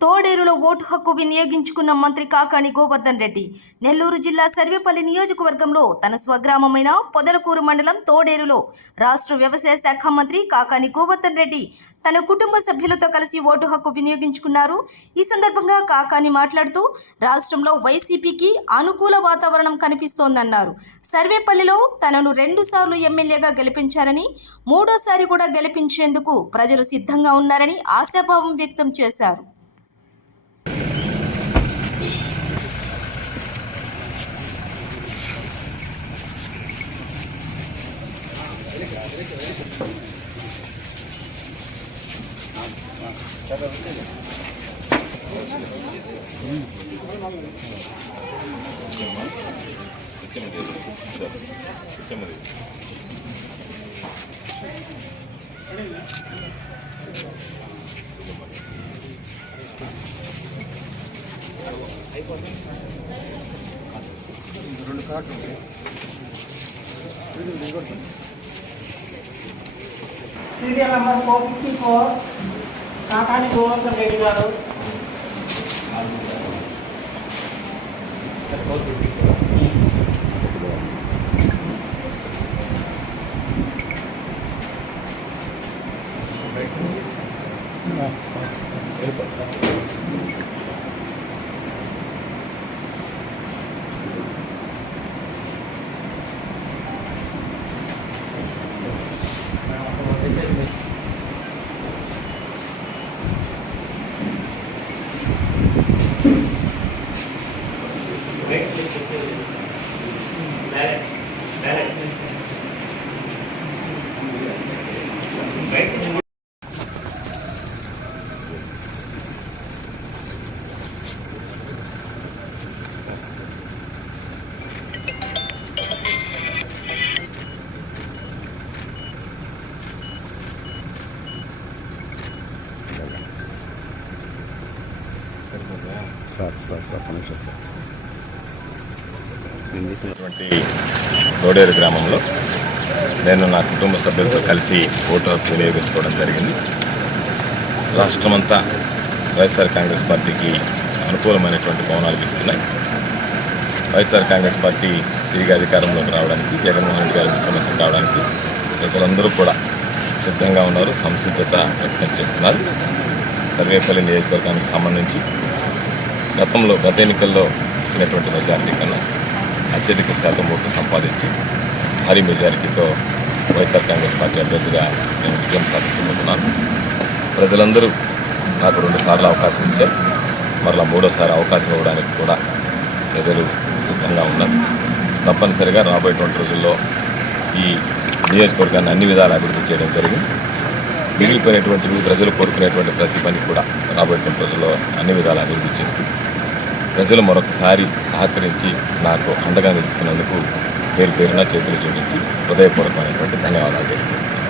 తోడేరులో vote హక్కు వినియోగించుకున్న మంత్రి కాకాని గోవర్ధన్ రెడ్డి నెల్లూరు జిల్లా సర్వేపల్లి నియోజకవర్గంలో తన స్వగ్రామమైన పొదలకూరు మండలం తోడేరులో రాష్ట్ర వ్యవసాయ శాఖ మంత్రి కాకాని గోవర్ధన్ రెడ్డి తన కుటుంబ సభ్యులతో కలిసి ఓటు హక్కు వినియోగించుకున్నారు. ఈ సందర్భంగా కాకాని మాట్లాడుతూ రాష్ట్రంలో వైసీపీకి అనుకూల వాతావరణం కనిపిస్తోందన్నారు. సర్వేపల్లిలో తనను 2 సార్లు ఎమ్మెల్యేగా గెలిపించారని, మూడోసారి కూడా గెలిపించేందుకు ప్రజలు సిద్ధంగా ఉన్నారని ఆశాభావం వ్యక్తం చేశారు. సీరియల్ నెంబర్ 454 కాకాని గోవర్ధన్ రెడ్డి గారు. తోడేరు గ్రామంలో నేను నా కుటుంబ సభ్యులతో కలిసి ఓటు హక్కు వినియోగించుకోవడం జరిగింది. రాష్ట్రమంతా వైఎస్ఆర్ కాంగ్రెస్ పార్టీకి అనుకూలమైనటువంటి పవనాలు ఇస్తున్నాయి. వైఎస్ఆర్ కాంగ్రెస్ పార్టీ తిరిగి అధికారంలోకి రావడానికి, జగన్మోహన్ రెడ్డి గారు ముఖ్యమంత్రి కావడానికి ప్రజలందరూ కూడా సిద్ధంగా ఉన్నారు, సంసిద్ధత వ్యక్తం చేస్తున్నారు. సర్వేపల్లి నియోజకవర్గానికి సంబంధించి గత ఎన్నికల్లో ఇచ్చినటువంటి మెజారిటీ కన్నా అత్యధిక శాతం ఓట్లు సంపాదించి భారీ మెజారిటీతో వైఎస్ఆర్ కాంగ్రెస్ పార్టీ అభ్యర్థిగా నేను విజయం సాధించబోతున్నాను. ప్రజలందరూ నాకు 2 సార్లు అవకాశం ఇచ్చారు. మరలా 3వసారి అవకాశం ఇవ్వడానికి కూడా ప్రజలు సిద్ధంగా ఉన్నారు. తప్పనిసరిగా రాబోయేటువంటి రోజుల్లో ఈ నియోజకవర్గాన్ని అన్ని విధాలు అభివృద్ధి చేయడం జరిగింది. మిగిలిపోయినటువంటివి ప్రజలు కోరుకునేటువంటి ప్రతి పని కూడా రాబోయేటువంటి రోజుల్లో అన్ని విధాలు అభివృద్ధి చేస్తూ ప్రజలు మరొకసారి సహకరించి నాకు అండగా నిలుస్తున్నందుకు పేరున చేతులు జోడించి హృదయపూర్వకమైనటువంటి ధన్యవాదాలు తెలియజేస్తున్నాను.